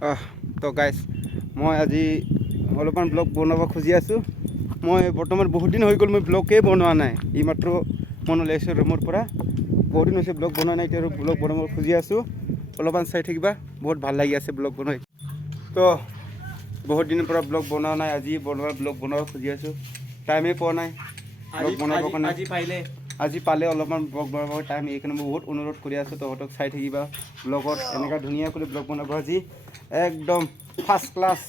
তো গাইজ মই আজি অলপমান ব্লগ বনাব খুজি আছোঁ। মই বৰ্তমান বহুত দিন হৈ গ'ল মই ব্লগেই বনোৱা নাই। এইমাত্ৰ মই ওলাইছোঁ ৰুমৰ পৰা, বহুত দিন হৈছে ব্লগ বনোৱা নাই। এতিয়া আৰু ব্লগ বনাব খুজি আছোঁ, অলপমান চাই থাকিবা, বহুত ভাল লাগি আছে ব্লগ বনাই। তো বহুত দিনৰ পৰা ব্লগ বনোৱা নাই, আজি ব্লগ বনাব খুজি আছোঁ। টাইমেই পোৱা নাই ব্লগ বনাবৰ কাৰণে। আজি পালে অলপমান ব্লগ বনাবৰ টাইম, এইকাৰণে মই বহুত অনুৰোধ কৰি আছোঁ তহঁতক চাই থাকিবা ব্লগত। এনেকুৱা ধুনীয়া কৰি ব্লগ বনাব আজি একদম ফাৰ্ষ্ট ক্লাছ।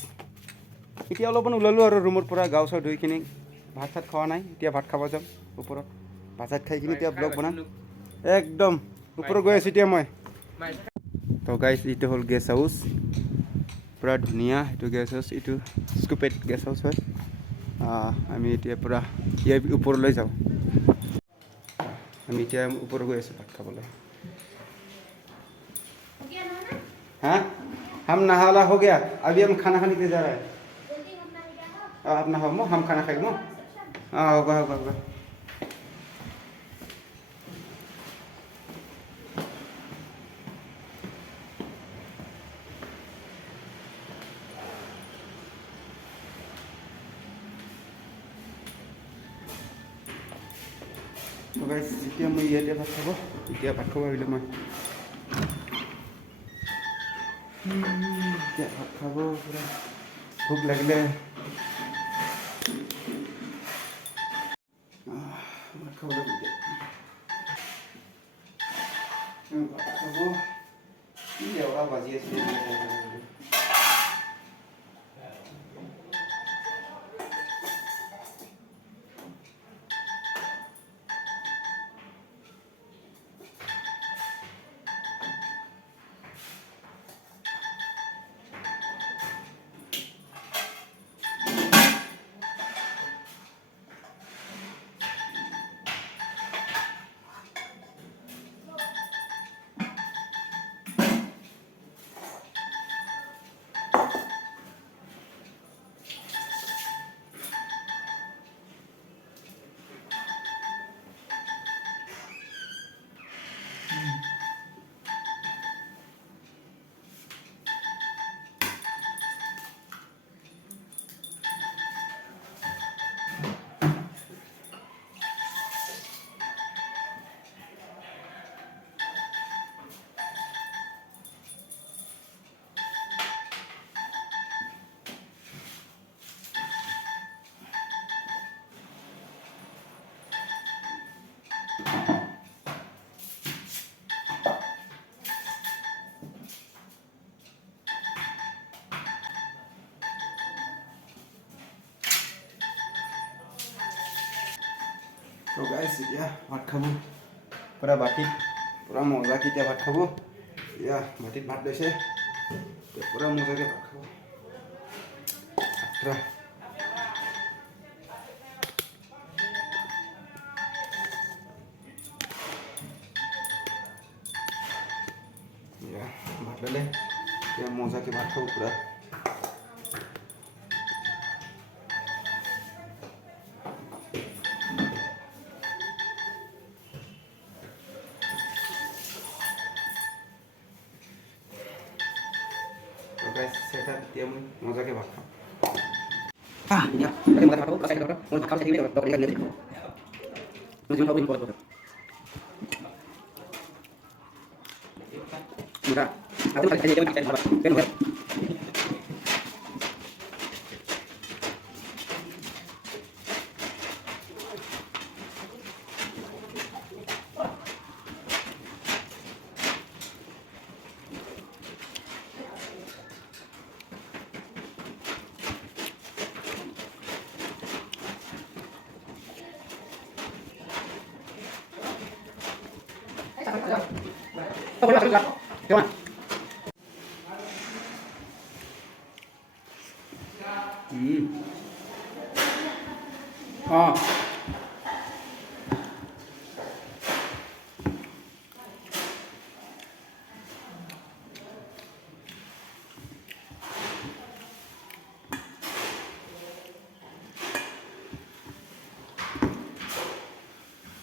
এতিয়া অলপমান ওলালোঁ আৰু ৰুমৰ পৰা, গাঁও চাও ধুই কিনি, ভাত চাত খোৱা নাই, এতিয়া ভাত খাব যাম ওপৰত। ভাত চাত খাই কিনি এতিয়া ব্লগ বনাম একদম। ওপৰত গৈ আছোঁ এতিয়া মই। তো গাইজ এইটো হ'ল গেষ্ট হাউচ, পূৰা ধুনীয়া এইটো গেষ্ট হাউচ। এইটো স্কুপেড গেষ্ট হাউচ হয়। আমি এতিয়া পূৰা ইয়াৰ ওপৰলৈ যাওঁ। আমি এতিয়া ওপৰত গৈ আছোঁ ভাত খাবলৈ। हाँ हम नहा वाला हो गया, अभी हम खाना खाने के लिए जा रहे हैं। आप नहाओ मो, हम खाना खाएंगे मो। हाँ होगा होगा होगा। तो गाइस এতিয়া মই ইয়াতে ভাত খাব, এতিয়া ভাত খাব আহিলোঁ মই। এতিয়া ভাত খাব, পূৰা ভোক লাগিলে ভাত খাব লাগিব এতিয়া। ভাত খাব কি এৰা বাজি আছে। তো গাইছ এতিয়া ভাত খাব, পূৰা বাটিত পূৰা মজাকৈ এতিয়া ভাত খাব। এতিয়া বাটিত ভাত লৈছে, পূৰা মজাকৈ ভাত খাব। ভাত ল'লে এতিয়া মজাকৈ ভাত খাব পূৰা। সেটা এতিয়া মই মজাকৈ ভাত খাম।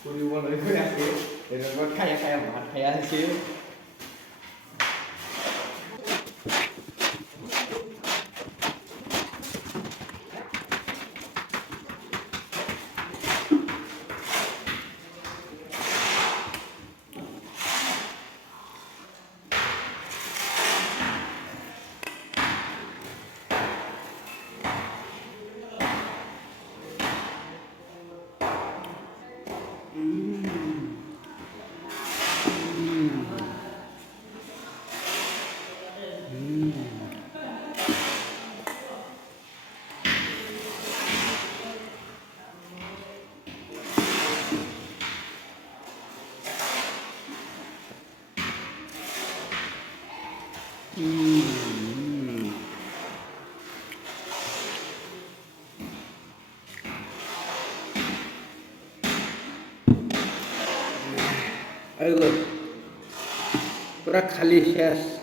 Kuliah lagi ya sih, dengan kayak banget kayak sih. पूरा खाली शेष